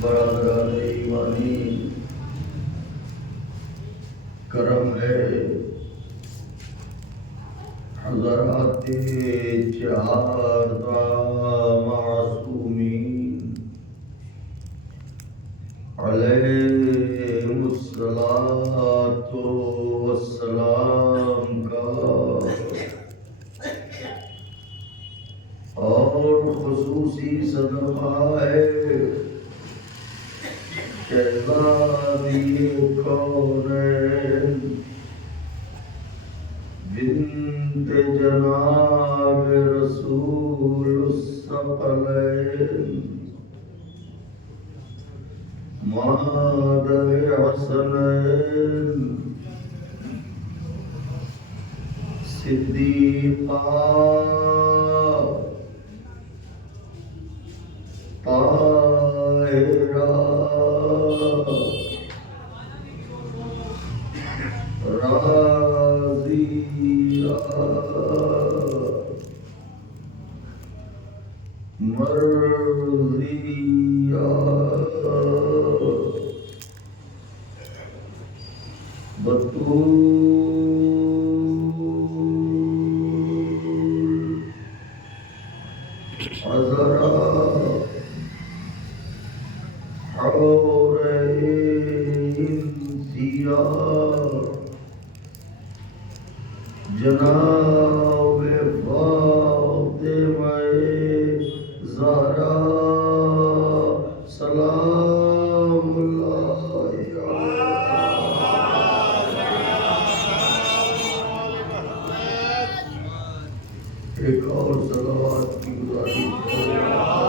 برادران ایمانی کرم ہے حضرات چہار معصومین علیہم الصلاۃ والسلام کا اور خصوصی صدقہ ہے شہزادی کونین بنت جناب رسول الثقلین مادر حسنین صدیقہ طاہرہ راضیہ مرضیہ بطول عذرا حورین سیاہ جناب فاطمہ زہرا سلام اللہ ایک اور صلوات کی گزارش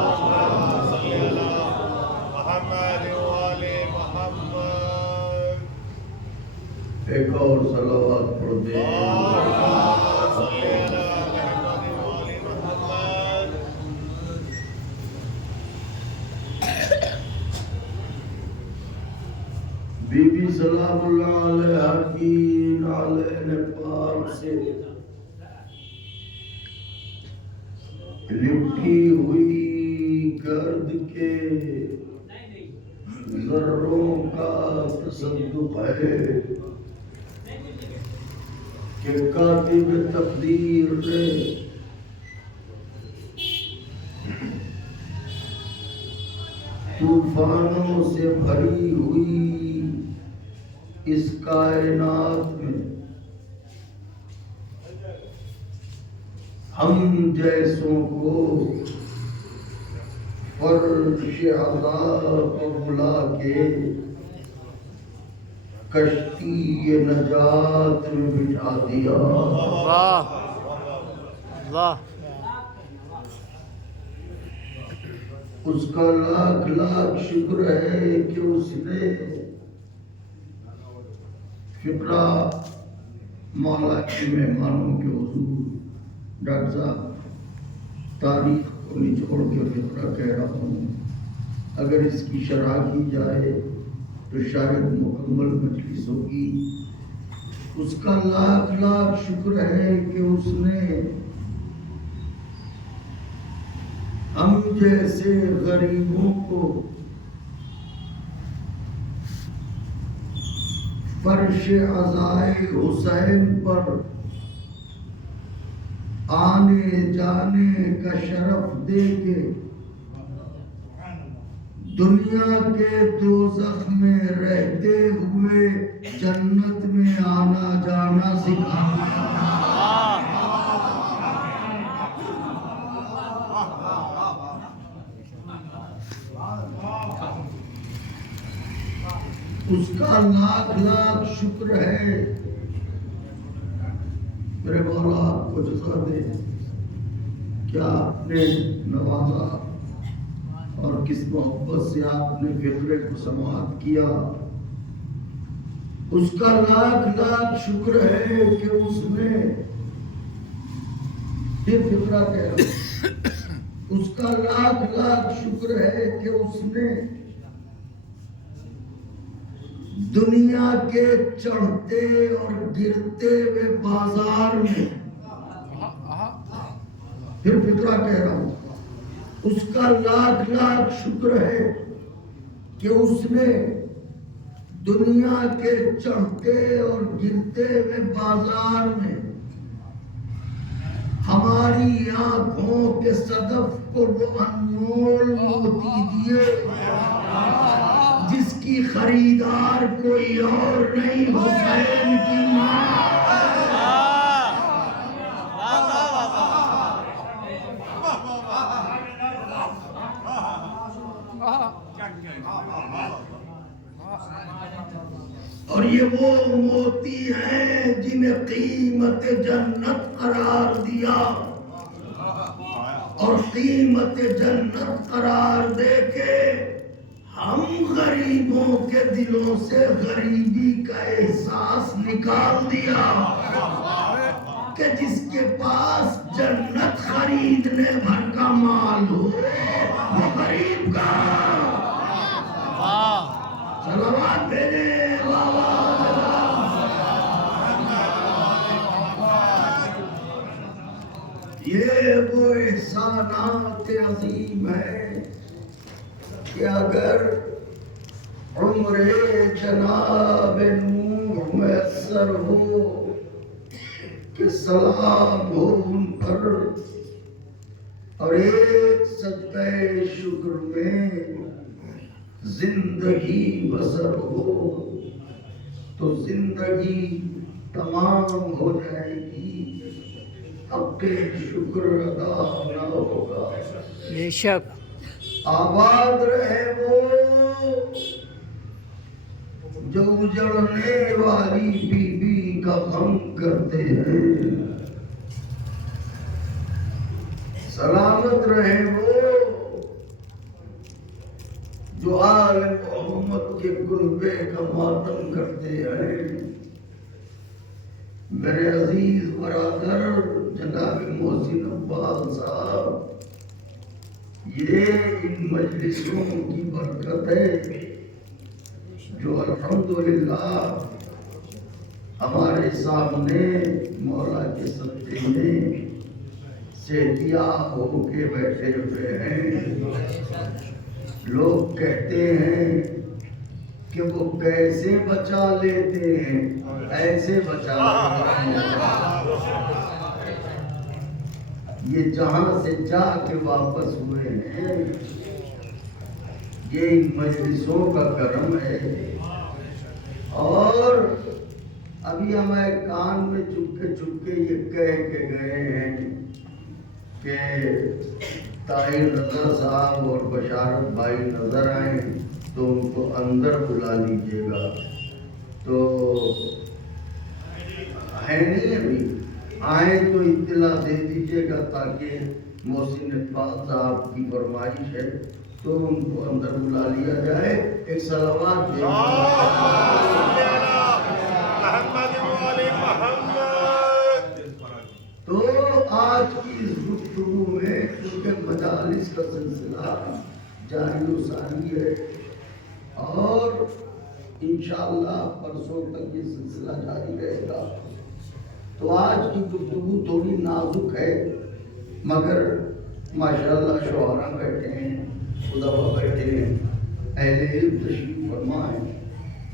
ایک اور صلوات پڑھ دیں بی بی سلام اللہ علیہ کی نالین پاک سے لپٹی ہوئی گرد کے ذروں کا تصدق ہے کہ کاتب تقدیر نے طوفانوں سے بھری ہوئی اس کائنات میں ہم جیسوں کو فرش عذاب پر بلا کے کشتی نجات میں بٹھا دیا واہ واہ اس کا لاکھ لاکھ شکر ہے کہ اس نے فقرہ مولا کی مہمانوں کے حضور ڈاکٹر صاحب تاریخ کو نچوڑ کے فقرہ کہہ رہا ہوں اگر اس کی شرح کی جائے تو شاید مکمل مجلس ہوگی اس کا لاکھ لاکھ شکر ہے کہ اس نے ہم جیسے غریبوں کو فرش عزائے حسین پر آنے جانے کا شرف دے کے دنیا کے دوزخ میں رہتے ہوئے جنت میں آنا جانا سکھایا اس کا لاکھ لاکھ شکر ہے میرے مولا آپ کو جزا دے کیا آپ نے نوازا اور کس محبت سے آپ نے فقرے کو سماعت کیا اس کا لاکھ لاکھ شکر ہے کہ اس نے یہ فقرہ کہہ رہا اس کا لاکھ لاکھ شکر ہے کہ اس نے دنیا کے چڑھتے اور گرتے ہوئے بازار میں پھر فقرہ کہہ رہا ہوں اس کا لاکھ لاکھ شکر ہے کہ اس نے دنیا کے چڑھتے اور گرتے ہوئے بازار میں ہماری آنکھوں کے صدف کو وہ انمول موتی دیے جس کی خریدار کوئی اور نہیں، حسین کی ماں۔ اور یہ وہ موتی ہیں جنہیں قیمت جنت قرار دیا، اور قیمت جنت قرار دے کے ہم غریبوں کے دلوں سے غریبی کا احساس نکال دیا کہ جس کے پاس جنت خریدنے بھر کا مال ہو وہ غریب کا صلوات بھیجے بابا۔ یہ وہ احسانات عظیم ہے کہ اگر عمر جناب نوح میسر ہو کہ سلام ہو ان پر اور ایک سجدہ شکر میں زندگی بسر ہو تو زندگی تمام ہو جائے گی، حق شکر ادا نہ ہوگا۔ بے شک آباد رہے وہ جو اجڑنے والی بی بی کا غم کرتے ہیں، سلامت رہے وہ جو آل محمد کے کلبے کا ماتم کرتے ہیں۔ میرے عزیز برادر جناب محسن عباس صاحب، یہ ان مجلسوں کی برکت ہے جو الحمدللہ ہمارے سامنے مولا کے صدقے میں صحتیاب ہو کے بیٹھے ہوئے ہیں۔ لوگ کہتے ہیں کہ وہ کیسے بچا لیتے ہیں، ایسے بچا لیتے ہیں۔ یہ جہاں سے جا کے واپس ہوئے ہیں، یہ ان مجلسوں کا کرم ہے۔ اور ابھی ہمارے کان میں چپکے یہ کہہ کے گئے ہیں کہ طاہر رضا صاحب اور بشارت بھائی نظر آئیں تو ان کو اندر بلا لیجیے گا، تو ہے نہیں ابھی، آئیں تو اطلاع دے دیجیے گا تاکہ محسن عباس صاحب کی فرمائش ہے تو ان کو اندر بلا لیا جائے۔ ایک صلوات دے تو آج کی اس گفتگو میں کیونکہ مجالس کا سلسلہ جاری و ساری ہے اور انشاءاللہ پرسوں تک یہ سلسلہ جاری رہے گا، تو آج کی گفتگو تھوڑی نازک ہے، مگر ماشاءاللہ شعراء بیٹھے ہیں، خداوند بیٹھے ہیں، اہل علم تشریف فرما ہے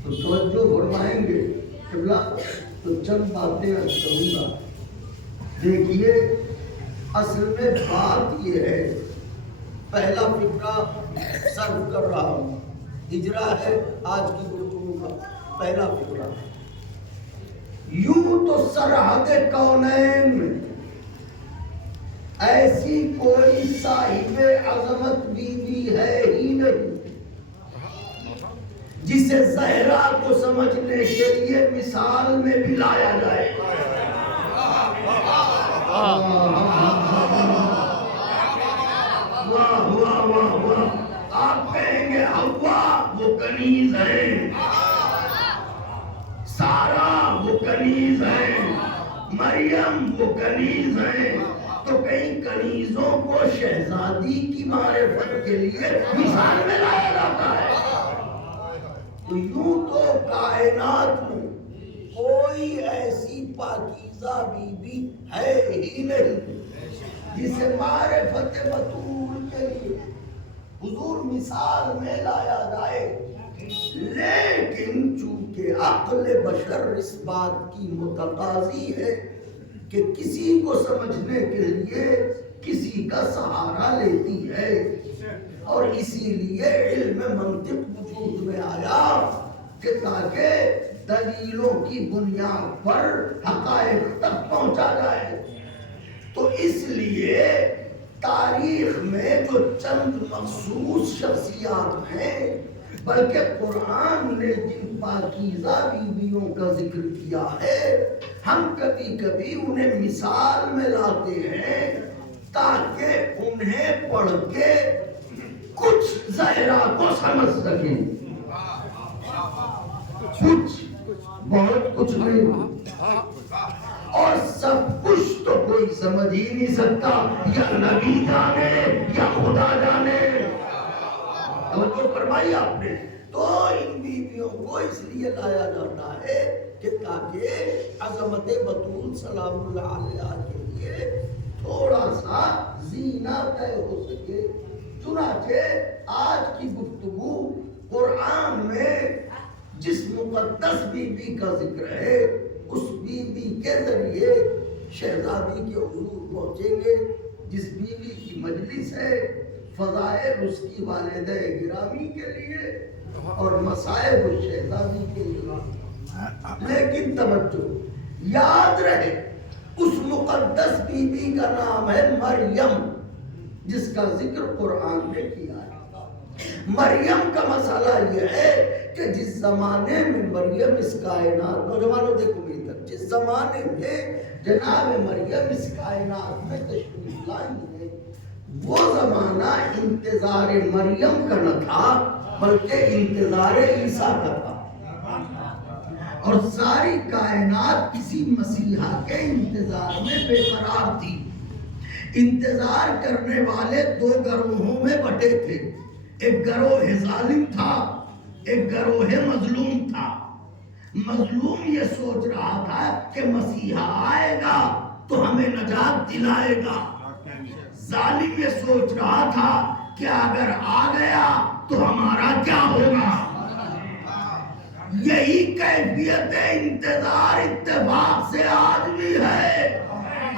تو توجہ فرمائیں گے قبلہ، تو چند باتیں عرض کروں گا۔ دیکھیے اصل میں بات یہ ہے، پہلا فقرہ سرو کر رہا ہوں، ہجرا ہے آج کی گفتگو کا پہلا فقرہ۔ یوں تو سرحد کونین میں ایسی کوئی صاحب عظمت بیوی ہے ہی نہیں جسے زہرا کو سمجھنے کے لیے مثال میں بھی لایا جائے۔ آپ کہیں گے حوا وہ کنیز ہے، سارا وہ کنیز ہے، مریم وہ کنیز ہے، تو کئی کنیزوں کو شہزادی کی معرفت کے لیے مثال میں لایا جاتا ہے۔ تو یوں تو کائنات میں کوئی ایسی پاکیزہ بی بی ہے ہی نہیں جسے معرفت بطول کے لیے حضور مثال میں لایا جائے، لیکن چونکہ عقل بشر اس بات کی متقاضی ہے کہ کسی کو سمجھنے کے لیے کسی کا سہارا لیتی ہے، اور اسی لیے علم منطق وجود میں آیا کہ تاکہ دلیلوں کی بنیاد پر حقائق تک پہنچا جائے۔ تو اس لیے تاریخ میں جو چند مخصوص شخصیات ہیں، بلکہ قرآن نے جن پاکیزہ بیویوں کا ذکر کیا ہے، ہم کبھی کبھی انہیں مثال میں لاتے ہیں تاکہ انہیں پڑھ کے کچھ ظاہرہ کو سمجھ سکیں، کچھ بہت کچھ نہیں، اور سب کچھ تو کوئی سمجھ ہی نہیں سکتا، یا نبی جانے یا خدا جانے۔ توجہ فرمائی آپ نے؟ تو ان بیویوں کو اس لیے لایا جاتا ہے کہ تاکہ عظمت بطول سلام اللہ علیہ کے لیے تھوڑا سا زینہ طے ہو سکے۔ چنانچہ آج کی گفتگو قرآن میں جس مقدس بی بی کا ذکر ہے، اس بی بی کے ذریعے شہزادی کے حضور پہنچیں گے، جس بی بی کی مجلس ہے فضائل اس کی والدہ گرامی کے لیے اور مصائب اس شہزادی کے لیے۔ لیکن توجہ، یاد رہے اس مقدس بی بی کا نام ہے مریم، جس کا ذکر قرآن نے کیا ہے۔ مریم کا مسئلہ یہ ہے کہ جس زمانے میں مریم اس کائنات، نوجوانوں دیکھو میری طرف، جس زمانے میں جناب مریم اس کائنات میں تشریف لائی ہے، وہ زمانہ انتظار مریم کا نہ تھا بلکہ انتظار عیسیٰ کا تھا، اور ساری کائنات کسی مسیحا کے انتظار میں بے قرار تھی۔ انتظار کرنے والے دو گروہوں میں بٹے تھے، ایک گروہ ظالم تھا، ایک گروہ مظلوم تھا۔ مظلوم یہ سوچ رہا تھا کہ مسیحا آئے گا تو ہمیں نجات دلائے گا، ظالم یہ سوچ رہا تھا کہ اگر آ گیا تو ہمارا کیا ہوگا۔ یہی کیفیت انتظار اتفاق سے آج بھی ہے۔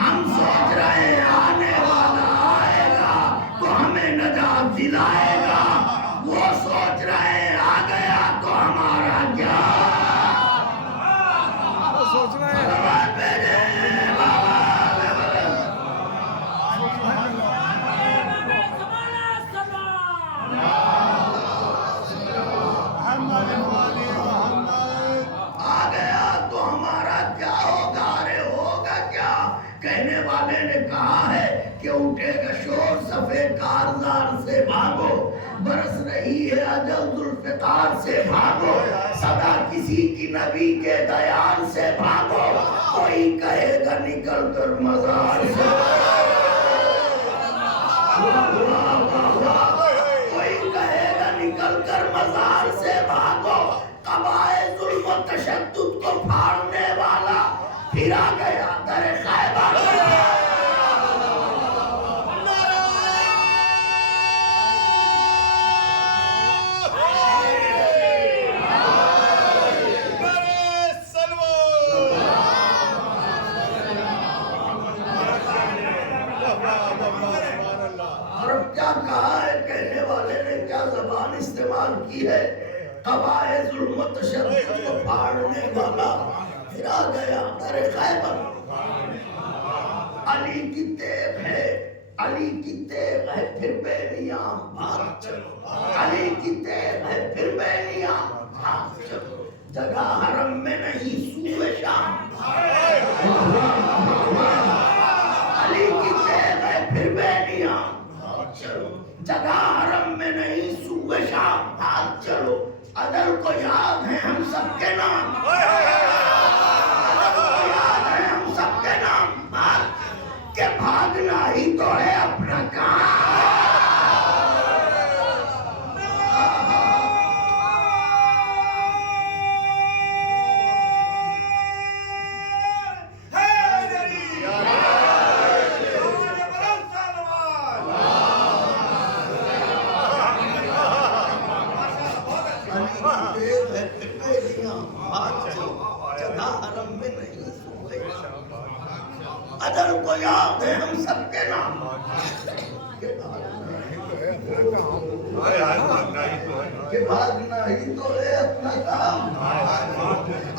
ہم سوچ رہے ہیں آنے والا آئے گا تو ہمیں نجات دلائے گا، وہ سوچ رہے ہیں آ گیا تو ہمارا کیا سوچ رہے ہیں۔ آ گیا تو ہمارا کیا ہوگا، ارے ہوگا کیا؟ کہنے والے نے کہا ہے کہ اٹھے گا شور صفے کارزار سے بھاگو، برس رہی ہے اجل ذوالفقار سے بھاگو، صدا کسی کی نبی کے دیار سے بھاگو، کوئی کہے گا نکل کر مزار سے، کوئی کہے گا نکل کر مزار سے بھاگو، قبائے ظلم و تشدد کو پھاڑنے والا پھر آ گیا در خیبر۔ اور اب کیا کہا ہے کہنے والے نے، کیا زبان استعمال کی ہے، قبائے ظلم و تشدد کو پھاڑنے والا پھر آ گیا در خیبر۔ علی کی تیغ ہے، علی کی تیغ ہے پھر بے نیام بھاگ چلو، علی کی تیغ ہے پھر بے نیام بھاگ چلو، جگہ حرم میں نہیں سوئے شام، علی کی تیغ ہے پھر بے نیام بھاگ چلو، جگہ حرم میں نہیں سوئے شام بھاگ چلو، اجل کو یاد ہے ہم سب کے نام، کہ بھاگنا ہی تو ہے اپنا کام۔ کو یاد ہے ہم سب کے نام کہ بھاگنا ہی تو ہے اپنا کام،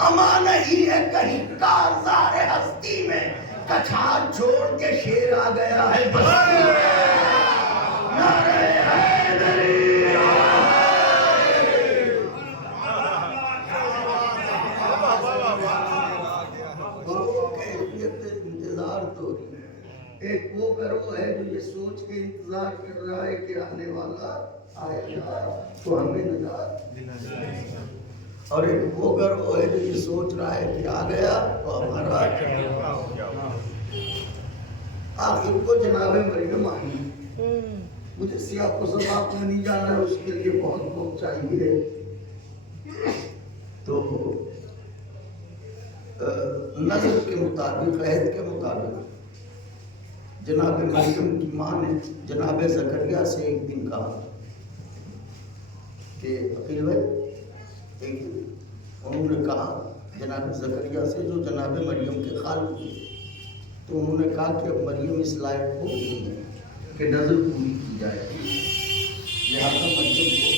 اما نہیں ہے کہیں کارزار ہستی میں، کچھار چھوڑ کے شیر آ گیا ہے بستی میں، نعرہ حیدری انتظار تو ایک وہ گروہ ہے جو یہ سوچ کے انتظار کر رہا ہے کہ آنے والا آئے گا تو ہمیں نجات دلائے، اور ایک وہ گروہ ہے جو یہ سوچ رہا ہے کہ آ گیا تو ہمارا آخر کو جناب مریم آئی۔ مجھے سیاق و سباق میں نہیں جانا ہے، اس کے لیے بہت بہت چاہیے، تو نظر کے مطابق، عہد کے مطابق جناب مریم کی ماں نے جناب زکریا سے ایک دن کہا کہ عقیل بھائی، ایک دن انہوں نے کہا جناب زکریا سے جو جناب مریم کے خالق تھے، تو انہوں نے کہا کہ اب مریم اس لائق ہو گئی ہے کہ نظر پوری کی جائے، لہٰذا مریم کو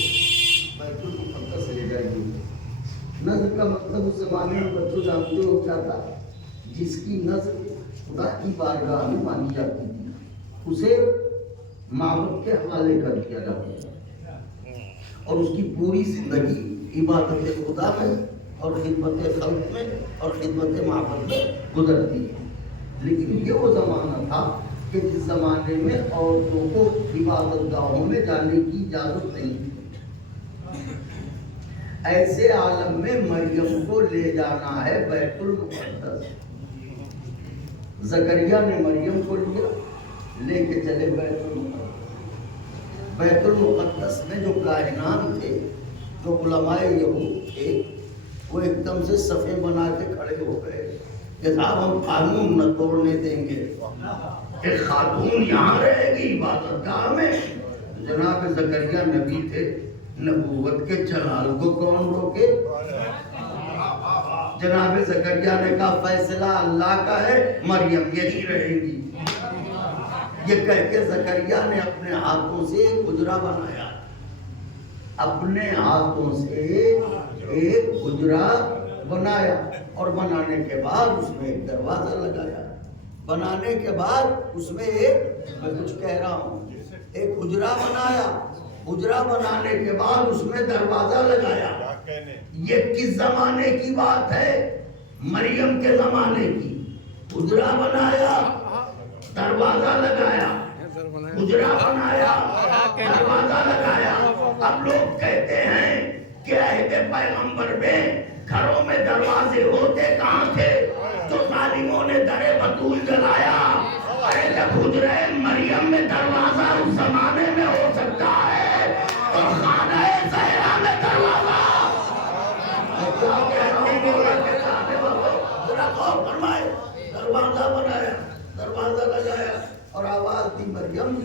بیت المقدس لے جائے گی۔ نظر کا مطلب اس زمانے میں بچوں جانتے ہو کیا تھا؟ جس کی نظر خدا کی بارگاہ میں مانی جاتی تھی اسے معبود کے حوالے کر دیا جاتا ہے، اور اس کی پوری زندگی عبادت خدا میں اور خدمت خلق میں اور خدمت معبود میں گزرتی ہے۔ لیکن یہ وہ زمانہ تھا کہ جس زمانے میں عورتوں کو عبادت گاہوں میں جانے کی اجازت نہیں تھی۔ ایسے عالم میں مریم کو لے جانا ہے بیت المقدس۔ زکریا نے مریم کو لیا، لے کے چلے بیت المقدس۔ بیت المقدس میں جو کاہنان تھے، جو علماء یہود تھے، وہ ایک دم سے صفیں بنا کے کھڑے ہو گئے کہ صاحب ہم قانون نہ توڑنے دیں گے کہ خاتون یہاں رہے گی عبادت گاہ میں۔ جناب زکریا نبی تھے، نبوت کے جلال کو کون روکے؟ جناب زکریا نے کہا فیصلہ اللہ کا ہے، مریم یہی رہے گی۔ یہ کہہ کے زکریا نے اپنے ہاتھوں سے ایک حجرہ بنایا، اپنے ہاتھوں سے ایک حجرہ بنایا، اور بنانے کے بعد اس میں ایک دروازہ لگایا، بنانے کے بعد اس میں میں کچھ کہہ رہا ہوں، ایک حجرہ بنایا، حجرہ بنانے کے بعد اس میں دروازہ لگایا۔ یہ کس زمانے کی بات ہے؟ مریم کے زمانے کی۔ حجرہ بنایا، دروازہ لگایا، حجرہ بنایا، دروازہ لگایا۔ اب لوگ کہتے ہیں کہ عہد پیغمبر میں گھروں میں دروازے ہوتے کہاں تھے؟ تو ظالموں نے در بتول جلایا۔ ارے جب حجرہ مریم میں دروازہ اس زمانے میں ہو سکتا ہے تو خانہ زہرا میں دروازہ دروازہ بنایا، دروازہ لگایا، اور آواز دی مریم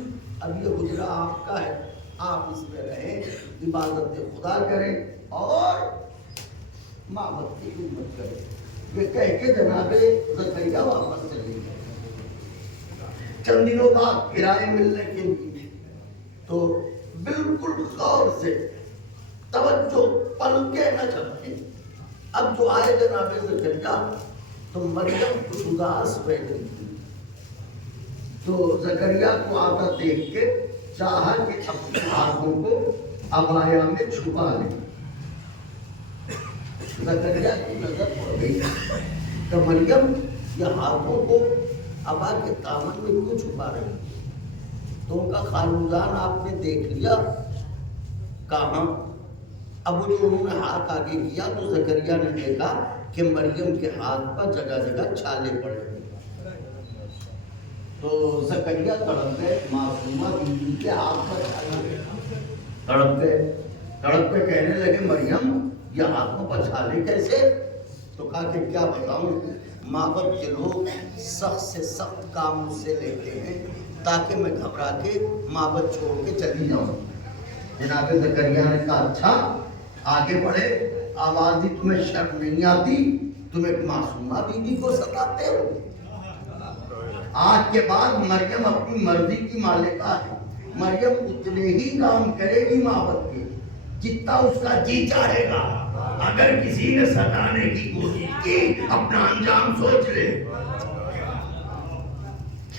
اب یہ حجرہ آپ کا ہے، آپ اس میں رہیں، عبادت خدا کریں اور معبد کی خدمت کریں۔ یہ کہہ کے جناب زکریا واپس چلے گئے۔ چند دنوں بعد کرائے ملنے کے لیے تو بالکل غور سے توجہ پلکے نہ جھپکے۔ اب جو آئے جناب زکریا تو مریم کچھ اداس بیٹھ گئی تھی، تو زکریا کو آتا دیکھ کے چاہا کہ اپنے ہاتھوں کو عبایا میں چھپا لے۔ زکریا کی نظر پڑ گئی کہ مریم یہ ہاتھوں کو عبا کے دامن میں کیوں چھپا رہی؟ تو ان کا خاندان آپ نے دیکھ لیا؟ کہاں؟ اب جو انہوں نے ہاتھ آگے کیا تو زکریا نے دیکھا کہ مریم کے ہاتھ پر جگہ جگہ چھالے پڑے ہوئے۔ تو زکریا تڑپ گئے، معصومہ بیوی کے ہاتھ پر چھالے تڑپ گئے، تڑپ کے کہنے لگے مریم یہ ہاتھوں پر چھالے کیسے؟ تو کہا کہ کیا بتاؤں، معبد کے لوگ سخت سے سخت کام مجھ سے لیتے ہیں تاکہ میں گھبرا کے معبد چھوڑ کے چلی جاؤں۔ جناب زکریا نے کہا اچھا آگے بڑھے، آواز دی تمہیں شرم نہیں آتی؟ تم ایک معصومہ بیوی کو ستاتے ہو؟ آج کے بعد مریم اپنی مرضی کی مالکہ ہے. مریم اتنے ہی کام کرے گی مابت کے جتنا اس کا جی چاہے گا. اگر کسی نے ستانے کی کوشش کی اپنا انجام سوچ لے.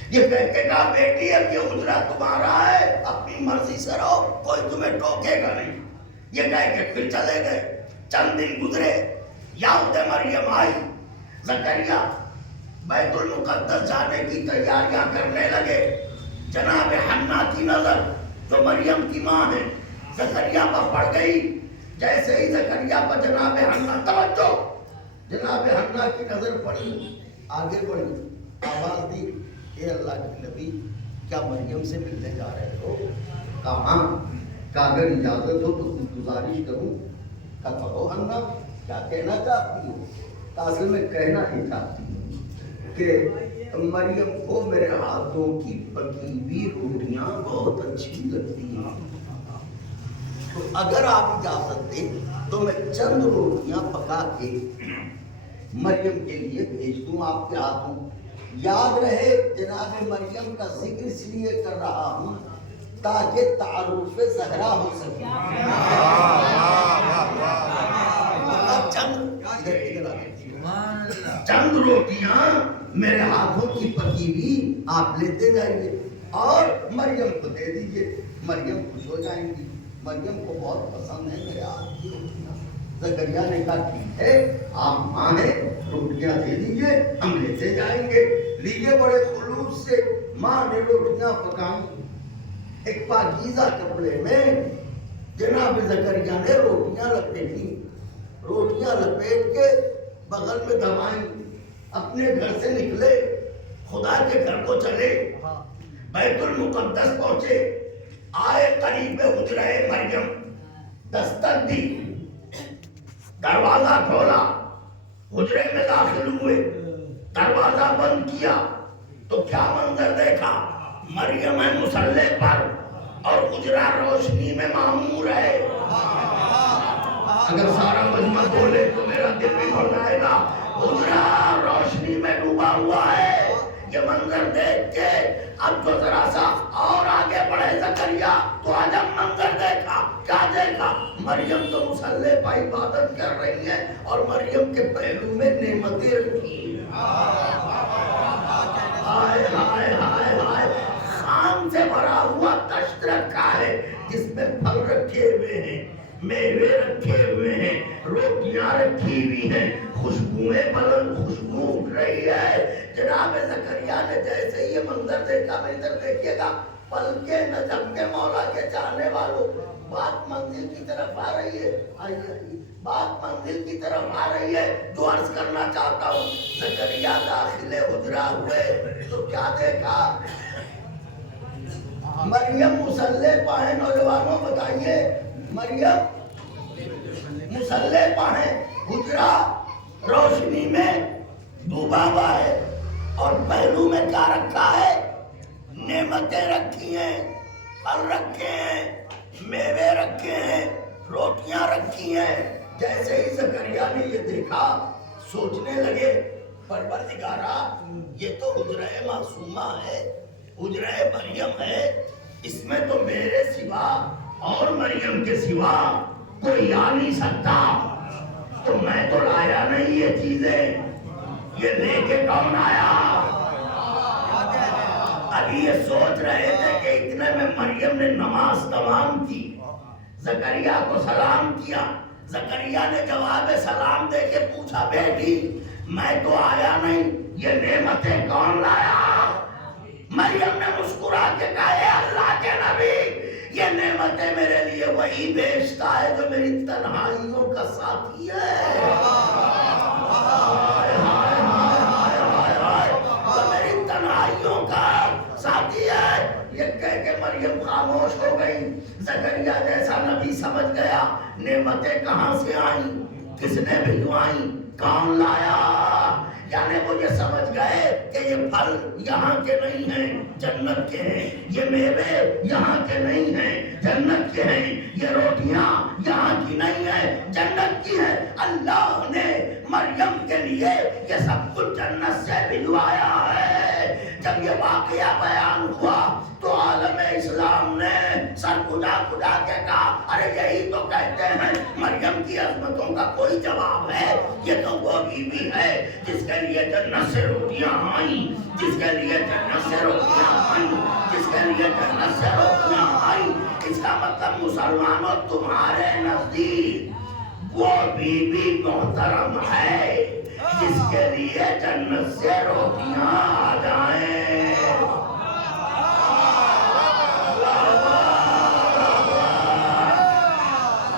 یہ کہہ کے کہا بیٹی اب یہ اجرا تمہارا ہے, اپنی مرضی سے رہو, کوئی تمہیں ٹوکے گا نہیں. یہ کہہ کے پھر چلے گئے. چند دن گزرے, یاد مریم آئی. زکریا بیت المقدس جانے کی تیاریاں کرنے لگے. جناب حنا کی نظر جو مریم کی ماں ہے زکریا پر پڑ گئی. جیسے ہی زکریا پر جناب حنا توجہ, جناب حنا کی نظر پڑی, آگے بڑھی, آواز دی, اے اللہ کے نبی کیا مریم سے ملنے جا رہے ہو؟ کہا ہاں. کہا اگر اجازت ہو تو کچھ گزارش کروں. کہا کہو حنا کیا کہنا چاہتی ہو؟ کہا اصل میں کہنا ہی چاہتی ہوں کہ مریم کو میرے ہاتھوں کی پکی ہوئی روٹیاں بہت اچھی لگتی ہیں, تو اگر آپ اجازت دیں تو میں چند روٹیاں پکا کے مریم کے لیے بھیج دوں آپ کے ہاتھوں. یاد رہے جناب مریم کا ذکر اس لیے کر رہا ہوں تاکہ تعارف زہرا ہو سکے. چند روٹیاں میرے ہاتھوں کی پکی ہوئی آپ لیتے جائیے اور مریم کو دے دیجیے. مریم خوش ہو جائیں گی, مریم کو بہت پسند ہے میرے ہاتھ کی روٹیاں. زکریا نے کہا ٹھیک ہے, آپ ماں ہیں, روٹیاں دے دیجیے, ہم لیتے جائیں گے. لیجیے, بڑے خلوص سے ماں نے روٹیاں پکائیں. ایک پاکیزہ کپڑے میں جناب زکریا نے روٹیاں لپیٹی. روٹیاں لپیٹ کے بغل میں دبائیں, اپنے گھر سے نکلے, خدا کے گھر کو چلے, بیت المقدس پہنچے. آئے قریب حجرہ مریم, دستک دی, دروازہ کھولا, حجرے میں داخل ہوئے, دروازہ بند کیا تو کیا منظر دیکھا؟ مریم ہے مصلی پر اور حجرہ روشنی میں معمور ہے. اگر سارا مجمع بولے تو میرا دل بھی بھر جائے گا. حجرہ روشنی میں ڈوبا ہوا ہے. یہ منظر دیکھ کے اب تو ذرا سا اور آگے بڑھے زکریا تو عجب منظر دیکھا. کیا دیکھا؟ مریم تو مصلی پر عبادت کر رہی ہے اور مریم کے پہلو میں نعمتیں رکھی. ہائے ہائے ہائے ہائے, خان سے بھرا ہوا تشت رکھا ہے جس میں پھل رکھے ہوئے ہیں, میوے رکھے ہوئے ہیں, روٹیاں رکھی ہوئی ہیں, خوشبوئیں بلند خوشبو اٹھ رہی ہے. جناب زکریا نے جیسے یہ منظر دیکھا, میں ادھر دیکھیے گا, پلکے نہ جھپکے مولا کے چاہنے والوں, بات منزل کی طرف آ رہی ہے. آئیے, بات منزل کی طرف آ رہی ہے. جو عرض کرنا چاہتا ہوں, زکریا داخل حجرہ ہوئے تو کیا دیکھا؟ مریم مصلی پہ ہے. نوجوانوں بتائیے, مریم مصلی پہ ہے, حجرہ روشنی میں ڈوبا ہوا ہے اور پہلو میں کیا رکھا ہے؟ نعمتیں رکھی ہیں, پھل رکھے ہیں, میوے رکھے ہیں, روٹیاں رکھی ہیں. جیسے ہی زکریا نے یہ دیکھا سوچنے لگے, پروردگارا یہ تو حجرہ معصومہ ہے, حجرہ مریم ہے, اس میں تو میرے سوا اور مریم کے سوا کوئی آ نہیں سکتا. تو میں تو لایا نہیں یہ چیزیں, یہ لے کے کون آیا؟ ابھی یہ سوچ رہے تھے کہ اتنے میں مریم نے نماز تمام کی, زکریا کو سلام کیا. زکریا نے جواب سلام دے کے پوچھا, بیٹی میں تو آیا نہیں, یہ نعمتیں کون لایا؟ مریم نے مسکرا کے کہا, اے اللہ کے نبی, یہ نعمتیں میرے لیے وہی بیچتا ہے جو میری تنہائیوں کا ساتھی ہے. جو میری تنہائیوں کا ساتھی ہے. یہ کہہ کے مریم خاموش ہو گئی. زکریا جیسا نبی سمجھ گیا نعمتیں کہاں سے آئیں, کس نے بھجوائیں, کون لایا. یعنی وہ یہ سمجھ گئے کہ یہ پھل یہاں کے نہیں ہیں, جنت کے ہیں. یہ میوے یہاں کے نہیں ہیں, جنت کے ہیں. یہ روٹیاں یہاں کی نہیں ہیں, جنت کی ہیں. اللہ نے مریم کے لیے یہ سب کچھ جنت سے بھجوایا ہے. جب یہ واقعہ بیان ہوا تو عالم اسلام نے سر کھدا کھدا کے کہا ارے یہی تو کہتے ہیں مریم کی عظمتوں کا کوئی جواب ہے، یہ تو وہ بیوی ہے جس کے لیے جنت سے روٹیاں آئیں، جس کے لیے جنت سے روٹیاں آئیں، جس کے لیے جنت سے روٹیاں آئیں۔ اس کا مطلب مسلمانوں تمہارے نزدیک وہ بیوی محترم ہے جس کے لیے جنت سے روٹیاں آ جائیں۔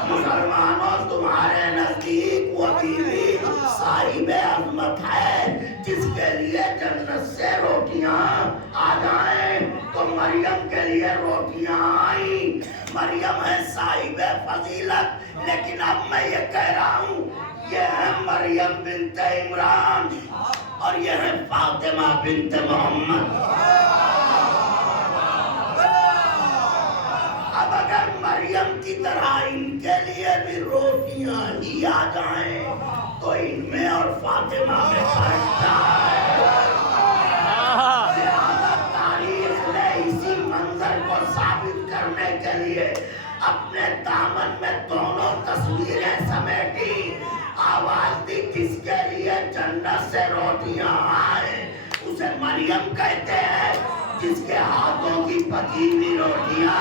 مسلمانوں تمہارے نزدیک وہ بیوی صاحب عظمت ہے جس کے لیے جنت سے روٹیاں آ جائیں، تو مریم کے لیے روٹیاں آئیں۔ مریم ہے صاحب فضیلت، لیکن اب میں یہ کہہ رہا ہوں یہ ہے مریم بنت عمران اور یہ ہے فاطمہ بنت محمد۔ اب اگر مریم کی طرح ان کے لیے بھی روٹیاں ہی آ جائیں تو ان میں اور فاطمہ میں فرق کیا ہے؟ لہذا تاریخ نے اسی منظر کو ثابت کرنے کے لیے اپنے دامن میں دونوں تصویریں سمیٹی، آواز دی کس کے لیے جنت سے روٹیاں آئیں، اسے مریم کہتے ہیں جس کے ہاتھوں کی پکی ہوئی روٹیاں